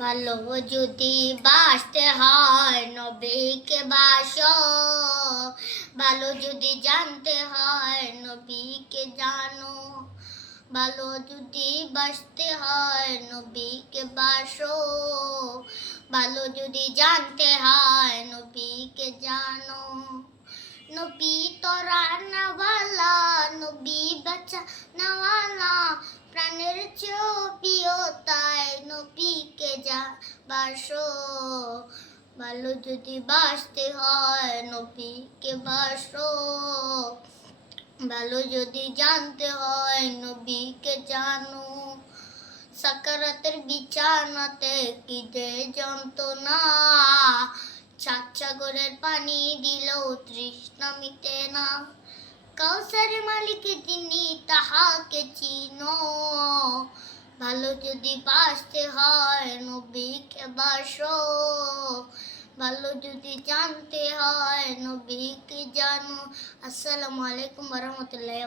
ভালো যদি বাসতে হয় নবীকে বাসো, ভালো যদি জানতে হয় নবীকে জানো, ভালো যদি বাসতে হয় নবীকে বাসো, ভালো যদি জানতে হয় নবীকে জানো। নবী তোরা নাওয়ালা, নবী বাচ্চা নাওয়ালা, প্রাণের চেয়েও প্রিয় তাই নবীকে যা বাসো, ভালো যদি বাসতে হয় নবীকে বাসো, ভালো যদি জানতে হয় নবীকে জানো। সাকারাতের বিছানাতে কি যে যন্ত্রণা, সাত সাগরের পানি দিলেও তৃষ্ণা মিটে না, কাউসারের মালিক তিনি তাহাকে চিনো, ভালো যদি বাসতে হয় নবীকে বাসো, ভালো যদি জানতে হয় নবীকে জানো। আসসালামু আলাইকুম ওয়া রাহমাতুল্লাহি।